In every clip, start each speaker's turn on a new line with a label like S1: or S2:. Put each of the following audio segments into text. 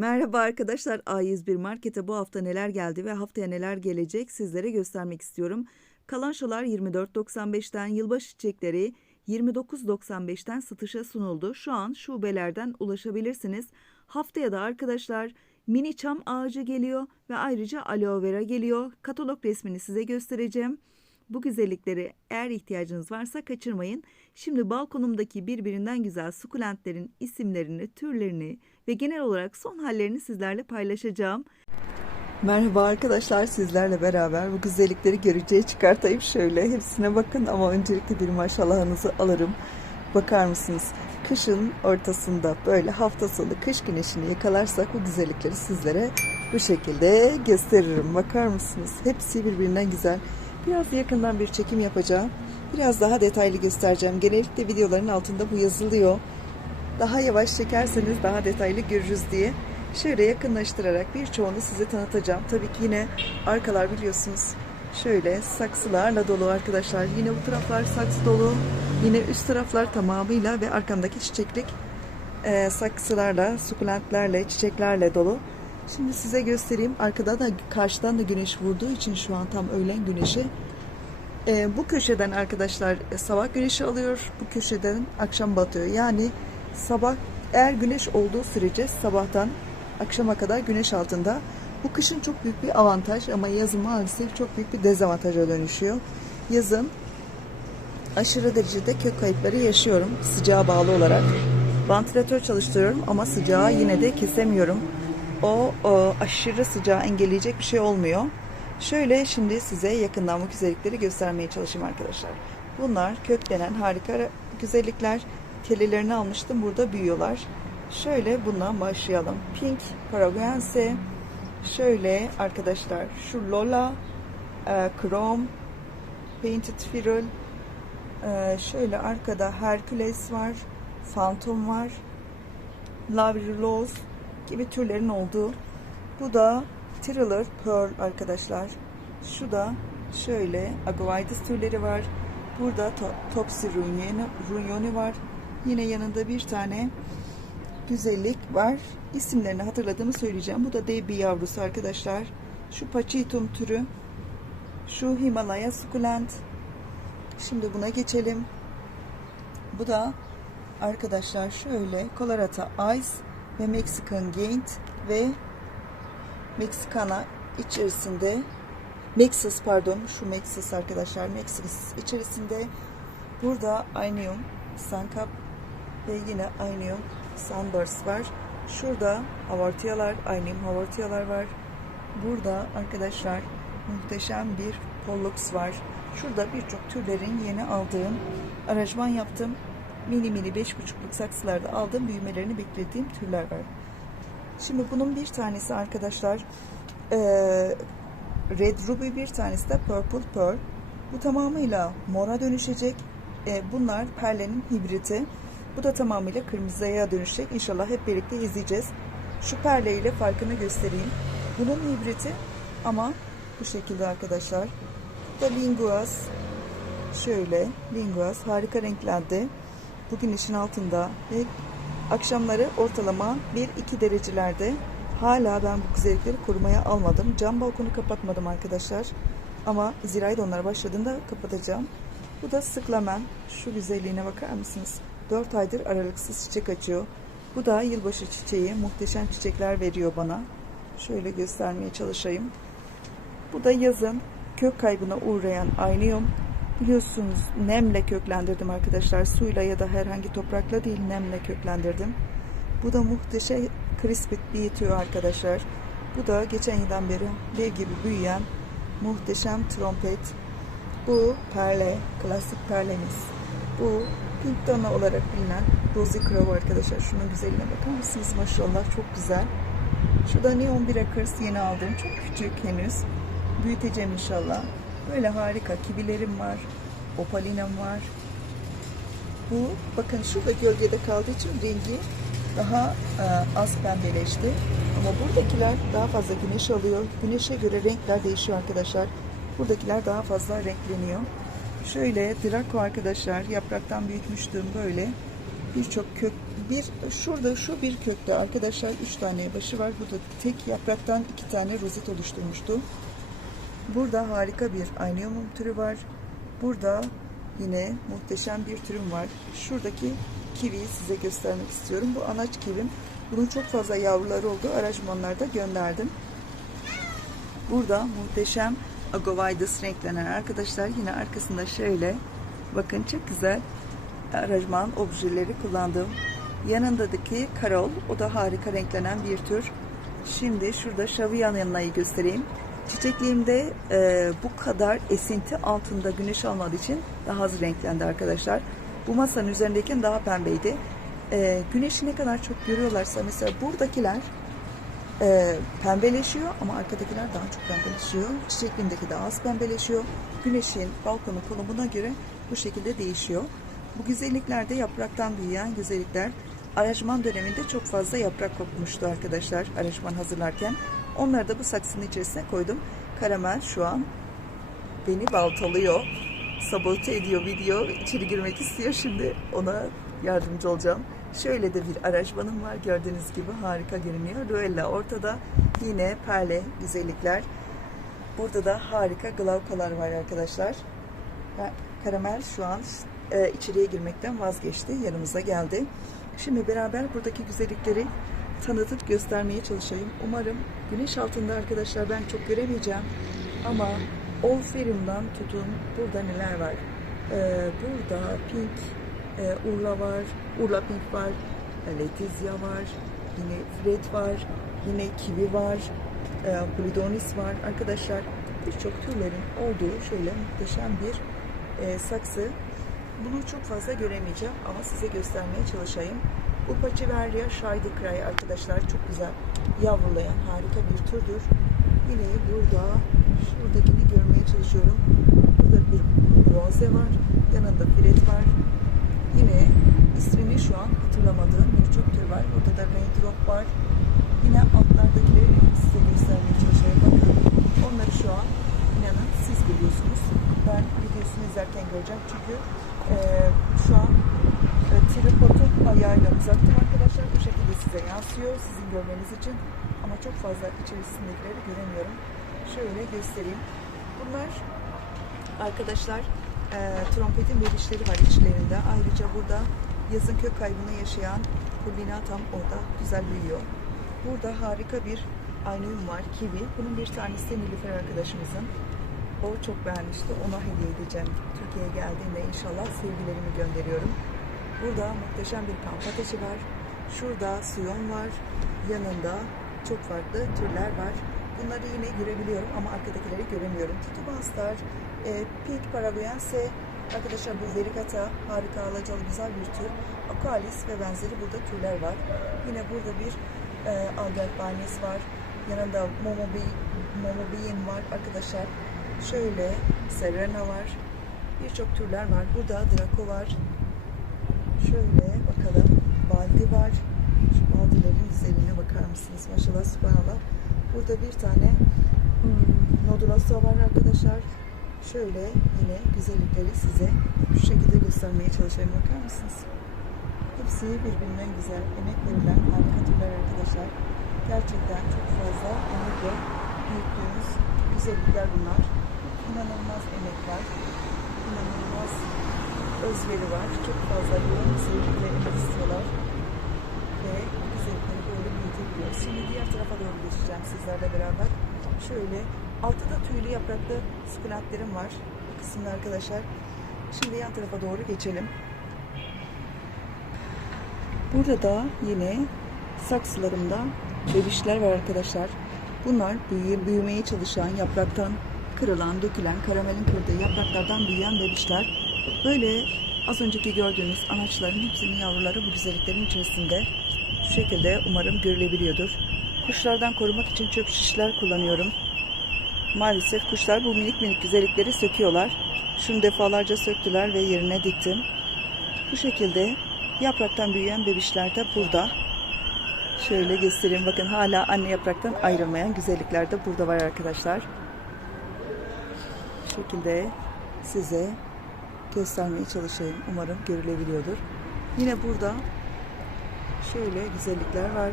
S1: Merhaba arkadaşlar A101 Market'e bu hafta neler geldi ve haftaya neler gelecek sizlere göstermek istiyorum. Kalançolar 24.95'ten, yılbaşı çiçekleri 29.95'ten satışa sunuldu. Şu an şubelerden ulaşabilirsiniz. Haftaya da arkadaşlar mini çam ağacı geliyor ve ayrıca aloe vera geliyor. Katalog resmini size göstereceğim. Bu güzellikleri eğer ihtiyacınız varsa kaçırmayın. Şimdi balkonumdaki birbirinden güzel sukulentlerin isimlerini, türlerini ve genel olarak son hallerini sizlerle paylaşacağım. Merhaba arkadaşlar sizlerle beraber bu güzellikleri göreceğe çıkartayım şöyle hepsine bakın ama öncelikle bir maşallahınızı alırım. Bakar mısınız? Kışın ortasında böyle hafta sonu kış güneşini yakalarsak bu güzellikleri sizlere bu şekilde gösteririm. Bakar mısınız? Hepsi birbirinden güzel. Biraz yakından bir çekim yapacağım. Biraz daha detaylı göstereceğim. Genellikle videoların altında bu yazılıyor. Daha yavaş çekerseniz daha detaylı görürüz diye. Şöyle yakınlaştırarak birçoğunu size tanıtacağım. Tabii ki yine arkalar biliyorsunuz şöyle saksılarla dolu arkadaşlar. Yine bu taraflar saksı dolu. Yine üst taraflar tamamıyla ve arkamdaki çiçeklik e, saksılarla, sukulentlerle, çiçeklerle dolu. Şimdi size göstereyim. Arkada da karşıdan da güneş vurduğu için şu an tam öğlen güneşi. E, bu köşeden arkadaşlar e, sabah güneşi alıyor. Bu köşeden akşam batıyor. Yani sabah eğer güneş olduğu sürece sabahtan akşama kadar güneş altında. Bu kışın çok büyük bir avantaj ama yazın maalesef çok büyük bir dezavantaja dönüşüyor. Yazın aşırı derecede kök kayıpları yaşıyorum sıcağa bağlı olarak. Vantilatör çalıştırıyorum ama sıcağı yine de kesemiyorum. O, aşırı sıcağı engelleyecek bir şey olmuyor. Şöyle şimdi size yakından bu güzellikleri göstermeye çalışayım arkadaşlar. Bunlar köklenen harika güzellikler. Telelerini almıştım. Burada büyüyorlar. Şöyle bundan başlayalım. Pink Paraguayense. Şöyle arkadaşlar şu Lola, e, Chrome, Painted Firul. E, şöyle arkada Hercules var. Phantom var. Lovely Rose gibi türlerin olduğu. Bu da Thriller Pearl arkadaşlar. Şu da şöyle Aguaides türleri var. Burada to Topsy Runyoni, Runyoni var. Yine yanında bir tane güzellik var. İsimlerini hatırladığımı söyleyeceğim. Bu da dev bir yavrusu arkadaşlar. Şu Pachitum türü. Şu Himalaya sukulent. Şimdi buna geçelim. Bu da arkadaşlar şöyle Colorata Ice ve Mexican Gaint ve Mexicana içerisinde Mexis pardon şu Mexis arkadaşlar Mexis içerisinde burada Ainium Sankap ve yine Ainium Sunburst var. Şurada havartiyalar, Ainium havartiyalar var. Burada arkadaşlar muhteşem bir Pollux var. Şurada birçok türlerin yeni aldığım, aranjman yaptım. Mini mini 5,5'luk saksılarda aldığım büyümelerini beklediğim türler var. Şimdi bunun bir tanesi arkadaşlar e, Red Ruby bir tanesi de Purple Pearl. Bu tamamıyla mora dönüşecek. E, bunlar perlenin hibriti. Bu da tamamıyla kırmızıya dönüşecek. İnşallah hep birlikte izleyeceğiz. Şu perle ile farkını göstereyim. Bunun hibriti ama bu şekilde arkadaşlar. Bu da Linguas. Şöyle Linguas harika renklerde. Bugün işin altında ve akşamları ortalama 1-2 derecelerde. Hala ben bu güzellikleri korumaya almadım. Cam balkonu kapatmadım arkadaşlar. Ama zirayda onlar başladığında kapatacağım. Bu da sıklamen. Şu güzelliğine bakar mısınız? 4 aydır aralıksız çiçek açıyor. Bu da yılbaşı çiçeği. Muhteşem çiçekler veriyor bana. Şöyle göstermeye çalışayım. Bu da yazın kök kaybına uğrayan aynıyum. Biliyorsunuz nemle köklendirdim arkadaşlar. Suyla ya da herhangi toprakla değil nemle köklendirdim. Bu da muhteşem crispit büyütüyor arkadaşlar. Bu da geçen yıldan beri dev gibi büyüyen muhteşem trompet. Bu perle, klasik perlemiz. Bu Pink Donna olarak bilinen Rosie Crow arkadaşlar. Şunun güzelliğine bakar mısınız? Maşallah çok güzel. Şu da Neon Breakers yeni aldığım. Çok küçük henüz. Büyüteceğim inşallah. Böyle harika kibilerim var. Opalinem var. Bu bakın şurada gölgede kaldığı için rengi daha e, az pembeleşti. Ama buradakiler daha fazla güneş alıyor. Güneşe göre renkler değişiyor arkadaşlar. Buradakiler daha fazla renkleniyor. Şöyle Draco arkadaşlar yapraktan büyütmüştüm böyle. birçok kök bir şurada şu bir kökte arkadaşlar üç tane başı var. Bu da tek yapraktan iki tane rozet oluşturmuştu. Burada harika bir ayniumum türü var. Burada yine muhteşem bir türüm var. Şuradaki kiviyi size göstermek istiyorum. Bu anaç kivim. Bunun çok fazla yavruları oldu. Aranjmanlarda gönderdim. Burada muhteşem Agovaides renklenen arkadaşlar. Yine arkasında şöyle bakın çok güzel aranjman objeleri kullandım. Yanındaki karol o da harika renklenen bir tür. Şimdi şurada şaviyan yanlayı göstereyim. Çiçekliğimde e, bu kadar esinti altında güneş almadığı için daha az renklendi arkadaşlar. Bu masanın üzerindeyken daha pembeydi. E, güneşi ne kadar çok görüyorlarsa mesela buradakiler e, pembeleşiyor ama arkadakiler daha çok pembeleşiyor. Çiçekliğimdeki daha az pembeleşiyor. Güneşin balkonu konumuna göre bu şekilde değişiyor. Bu güzelliklerde yapraktan büyüyen güzellikler aranjman döneminde çok fazla yaprak kokmuştu arkadaşlar aranjman hazırlarken. Onları da bu saksının içerisine koydum. Karamel şu an beni baltalıyor. Sabote ediyor video. içeri girmek istiyor. Şimdi ona yardımcı olacağım. Şöyle de bir aranjmanım var. Gördüğünüz gibi harika görünüyor. Ruella ortada. Yine perle güzellikler. Burada da harika glavkalar var arkadaşlar. Karamel şu an e, içeriye girmekten vazgeçti. Yanımıza geldi. Şimdi beraber buradaki güzellikleri tanıtıp göstermeye çalışayım. Umarım güneş altında arkadaşlar ben çok göremeyeceğim. Ama Olferium'dan tutun burada neler var. Ee, burada pink e, urla var, urla pink var, letizia var, yine fred var, yine kivi var, e, polidonis var. Arkadaşlar birçok türlerin olduğu şöyle muhteşem bir e, saksı. Bunu çok fazla göremeyeceğim ama size göstermeye çalışayım. Bu Pachiveria Scheidekrai arkadaşlar çok güzel yavrulayan harika bir türdür. Yine burada şuradakini görmeye çalışıyorum. Burada bir bronze var. Yanında filet var. Yine ismini şu an hatırlamadığım birçok tür var. Burada da raindrop var. Yine altlardakileri size göstermeye çalışıyorum. Bakın onları şu an inanın siz görüyorsunuz. Ben videosunu izlerken göreceğim çünkü e, şu an e, tripodun ayağıyla uzattım arkadaşlar. Bu şekilde size yansıyor sizin görmeniz için. Ama çok fazla içerisindekileri göremiyorum. Şöyle göstereyim. Bunlar arkadaşlar e, trompetin verişleri var içlerinde. Ayrıca burada yazın kök kaybını yaşayan kullina tam orada güzel büyüyor. Burada harika bir aynuyum var. Kivi. Bunun bir tanesi Nilüfer arkadaşımızın. O çok beğenmişti. Ona hediye edeceğim. Türkiye'ye geldiğinde inşallah sevgilerimi gönderiyorum. Burada muhteşem bir kamp var. Şurada suyon var. Yanında çok farklı türler var. Bunları yine görebiliyorum ama arkadakileri göremiyorum. Titubaslar, e, Pink Paraguayense, arkadaşlar bu Verigata harika alacalı güzel bir tür. Aqualis ve benzeri burada türler var. Yine burada bir e, Alberbanes var. Yanında Momobi, Momobiyin var arkadaşlar. Şöyle Serena var. Birçok türler var. Burada Draco var. Şöyle bakalım. Baldi var. Şu baldilerin güzelliğine bakar mısınız? Maşallah subhanallah. Burada bir tane hmm, nodulasa var arkadaşlar. Şöyle yine güzellikleri size şu şekilde göstermeye çalışayım. Bakar mısınız? Hepsi birbirinden güzel. Emek verilen harika türler arkadaşlar. Gerçekten çok fazla emekle büyüttüğümüz güzellikler bunlar. İnanılmaz emek var. İnanılmaz özveri var. Çok fazla yoğun sevgi istiyorlar. Ve bu güzellikleri böyle büyütebiliyoruz. Şimdi diğer tarafa doğru geçeceğim sizlerle beraber. Şöyle altta da tüylü yapraklı sukulentlerim var. Bu kısımda arkadaşlar. Şimdi yan tarafa doğru geçelim. Burada da yine saksılarımda bebişler var arkadaşlar. Bunlar büyü, büyümeye çalışan, yapraktan kırılan, dökülen, karamelin kırdığı yapraklardan büyüyen bebişler. Böyle az önceki gördüğünüz anaçların hepsinin yavruları bu güzelliklerin içerisinde. Şu şekilde umarım görülebiliyordur. Kuşlardan korumak için çöp şişler kullanıyorum. Maalesef kuşlar bu minik minik güzellikleri söküyorlar. Şunu defalarca söktüler ve yerine diktim. Bu şekilde yapraktan büyüyen bebişler de burada. Şöyle göstereyim. Bakın hala anne yapraktan ayrılmayan güzellikler de burada var arkadaşlar. Bu şekilde size göstermeye çalışayım. Umarım görülebiliyordur. Yine burada şöyle güzellikler var.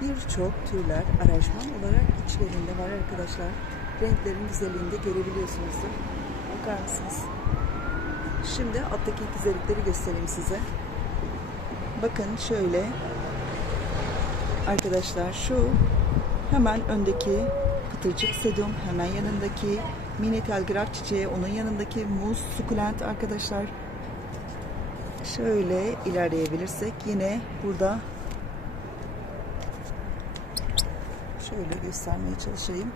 S1: Birçok türler aranjman olarak içlerinde var arkadaşlar. Renklerin güzelliğini de görebiliyorsunuzdur. Bakar mısınız? Şimdi alttaki güzellikleri göstereyim size. Bakın şöyle arkadaşlar şu hemen öndeki pıtırcık sedum hemen yanındaki mini telgraf çiçeği onun yanındaki muz sukulent arkadaşlar şöyle ilerleyebilirsek yine burada şöyle göstermeye çalışayım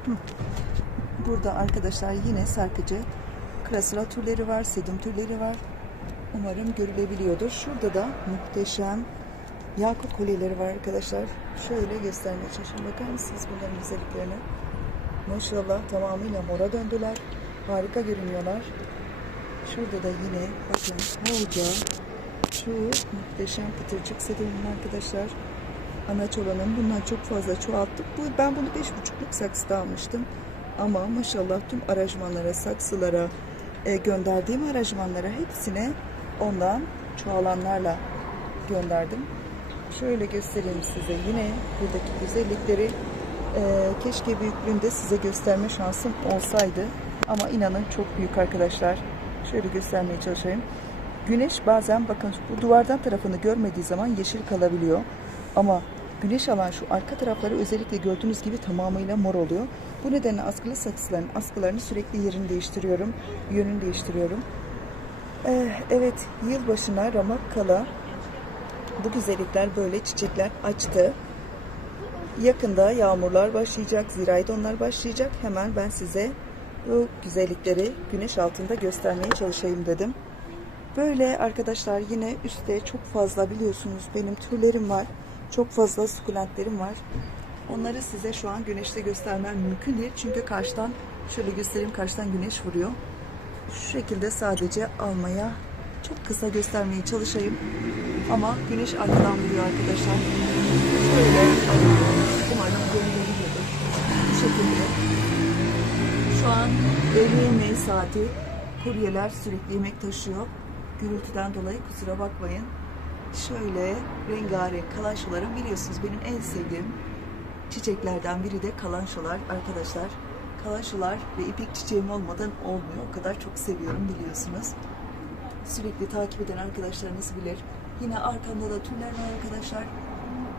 S1: burada arkadaşlar yine sarkıcı krasula türleri var sedum türleri var umarım görülebiliyordur şurada da muhteşem Yakup kolyeleri var arkadaşlar. Şöyle göstermeye çalışıyorum. Bakar mısınız bunların güzelliklerine? Maşallah tamamıyla mora döndüler. Harika görünüyorlar. Şurada da yine bakın bolca şu muhteşem pıtırcık sedumum arkadaşlar. Anaç olanın bundan çok fazla çoğalttık. Bu, ben bunu 5,5'luk saksıda almıştım. Ama maşallah tüm aranjmanlara, saksılara, e, gönderdiğim aranjmanlara hepsine ondan çoğalanlarla gönderdim. Şöyle göstereyim size yine buradaki güzellikleri e, keşke büyüklüğünde size gösterme şansım olsaydı ama inanın çok büyük arkadaşlar şöyle göstermeye çalışayım güneş bazen bakın bu duvardan tarafını görmediği zaman yeşil kalabiliyor ama güneş alan şu arka tarafları özellikle gördüğünüz gibi tamamıyla mor oluyor bu nedenle askılı saksıların askılarını sürekli yerini değiştiriyorum yönünü değiştiriyorum Ee, evet yılbaşına ramak kala bu güzellikler böyle çiçekler açtı. Yakında yağmurlar başlayacak, zirai donlar başlayacak. Hemen ben size bu güzellikleri güneş altında göstermeye çalışayım dedim. Böyle arkadaşlar yine üstte çok fazla biliyorsunuz benim türlerim var. Çok fazla sukulentlerim var. Onları size şu an güneşte göstermem mümkün değil. Çünkü karşıdan şöyle göstereyim karşıdan güneş vuruyor. Şu şekilde sadece almaya çok kısa göstermeye çalışayım. Ama güneş arkadan vuruyor arkadaşlar. Şöyle umarım görülebiliyordur. Bu şekilde. Şu an öğle yemeği saati. Kuryeler sürekli yemek taşıyor. Gürültüden dolayı kusura bakmayın. Şöyle rengarenk kalanşolarım biliyorsunuz benim en sevdiğim çiçeklerden biri de kalanşolar arkadaşlar. Kalanşolar ve ipek çiçeğim olmadan olmuyor. O kadar çok seviyorum biliyorsunuz. Sürekli takip eden arkadaşlarınız bilir. Yine arkamda da tüller var arkadaşlar.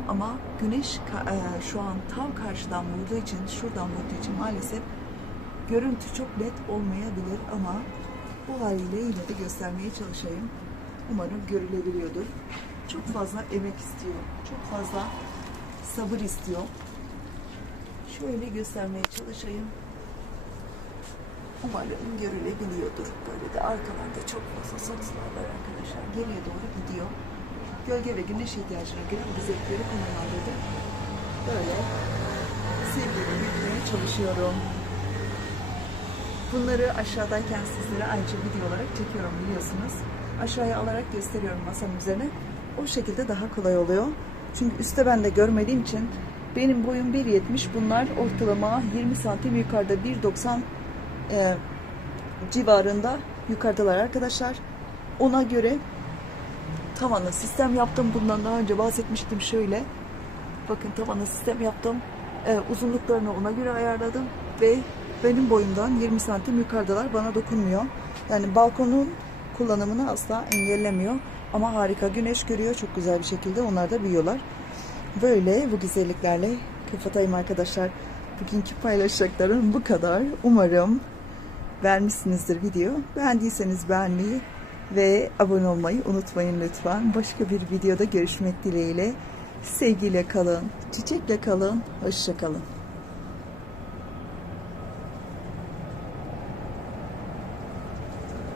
S1: Ama güneş e, şu an tam karşıdan vurduğu için, şuradan vurduğu için maalesef görüntü çok net olmayabilir ama bu haliyle yine de göstermeye çalışayım. Umarım görülebiliyordur. Çok fazla emek istiyor. Çok fazla sabır istiyor. Şöyle göstermeye çalışayım. Umarım görülebiliyordur. Böyle de arkalarda çok fazla saksılar var arkadaşlar. Geriye doğru gidiyor. Gölge ve güneş ihtiyacına göre bu zevkleri konumlandırdım. Böyle sevgili büyütmeye çalışıyorum. Bunları aşağıdayken sizlere ayrıca video olarak çekiyorum biliyorsunuz. Aşağıya alarak gösteriyorum masanın üzerine. O şekilde daha kolay oluyor. Çünkü üstte ben de görmediğim için benim boyum 1.70 bunlar ortalama 20 santim yukarıda 1.90 e, civarında yukarıdalar arkadaşlar. Ona göre tavana sistem yaptım. Bundan daha önce bahsetmiştim şöyle. Bakın tavana sistem yaptım. E, uzunluklarını ona göre ayarladım ve benim boyumdan 20 santim yukarıdalar bana dokunmuyor. Yani balkonun kullanımını asla engellemiyor. Ama harika güneş görüyor çok güzel bir şekilde. Onlar da büyüyorlar. Böyle bu güzelliklerle kapatayım arkadaşlar. Bugünkü paylaşacaklarım bu kadar. Umarım beğenmişsinizdir video. Beğendiyseniz beğenmeyi ve abone olmayı unutmayın lütfen. Başka bir videoda görüşmek dileğiyle. Sevgiyle kalın, çiçekle kalın, hoşça kalın.